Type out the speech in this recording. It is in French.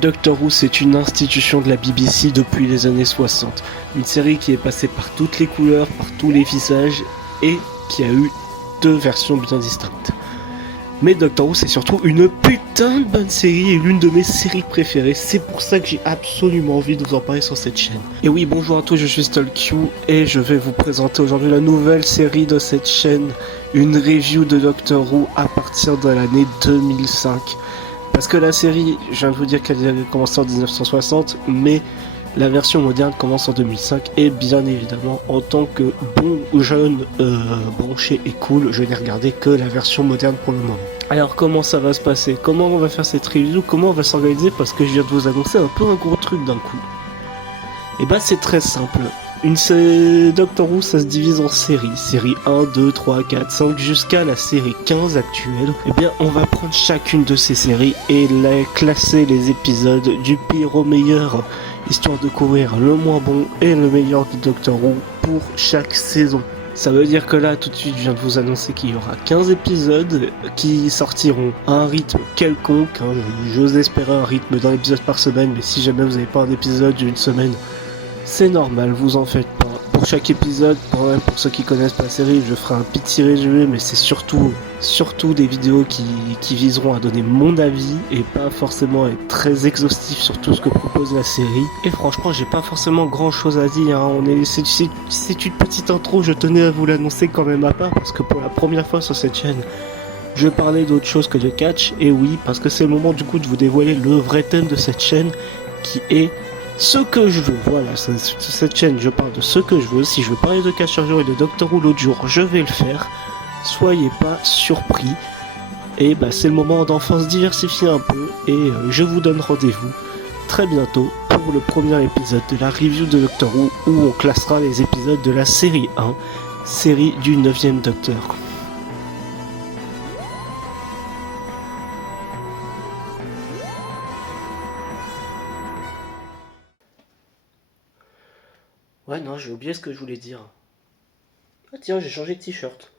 Doctor Who, c'est une institution de la BBC depuis les années 60. Une série qui est passée par toutes les couleurs, par tous les visages et qui a eu deux versions bien distinctes. Mais Doctor Who, c'est surtout une putain de bonne série et l'une de mes séries préférées. C'est pour ça que j'ai absolument envie de vous en parler sur cette chaîne. Et oui, bonjour à tous, je suis StalkQ et je vais vous présenter aujourd'hui la nouvelle série de cette chaîne. Une review de Doctor Who à partir de l'année 2005. Parce que la série, je viens de vous dire qu'elle avait commencé en 1960, mais la version moderne commence en 2005 et bien évidemment, en tant que bon jeune branché et cool, je n'ai regardé que la version moderne pour le moment. Alors comment ça va se passer? Comment on va faire cette review? Comment on va s'organiser? Parce que je viens de vous annoncer un peu un gros truc d'un coup. Et bah c'est très simple. Doctor Who, ça se divise en séries. Série 1, 2, 3, 4, 5, jusqu'à la série 15 actuelle. Et bien, on va prendre chacune de ces séries et classer les épisodes du pire au meilleur, histoire de couvrir le moins bon et le meilleur de Doctor Who pour chaque saison. Ça veut dire que là, tout de suite, je viens de vous annoncer qu'il y aura 15 épisodes qui sortiront à un rythme quelconque. J'ose espérer un rythme d'un épisode par semaine, mais si jamais vous n'avez pas un épisode d'une semaine, c'est normal, vous en faites pas. Pour chaque épisode, pour ceux qui connaissent pas la série, je ferai un petit résumé, mais c'est surtout des vidéos qui viseront à donner mon avis et pas forcément être très exhaustif sur tout ce que propose la série. Et franchement, j'ai pas forcément grand chose à dire. C'est une petite intro, je tenais à vous l'annoncer quand même à part, parce que pour la première fois sur cette chaîne, je parlais d'autre chose que de catch. Et oui, parce que c'est le moment du coup de vous dévoiler le vrai thème de cette chaîne, qui est ce que je veux. Voilà, cette chaîne, je parle de ce que je veux. Si je veux parler de Catch et de Doctor Who l'autre jour, je vais le faire. Soyez pas surpris. Et bah, c'est le moment d'enfin se diversifier un peu. Et je vous donne rendez-vous très bientôt pour le premier épisode de la review de Doctor Who, où on classera les épisodes de la série 1, série du 9e Docteur. Ouais, non, j'ai oublié ce que je voulais dire. Ah tiens, j'ai changé de t-shirt.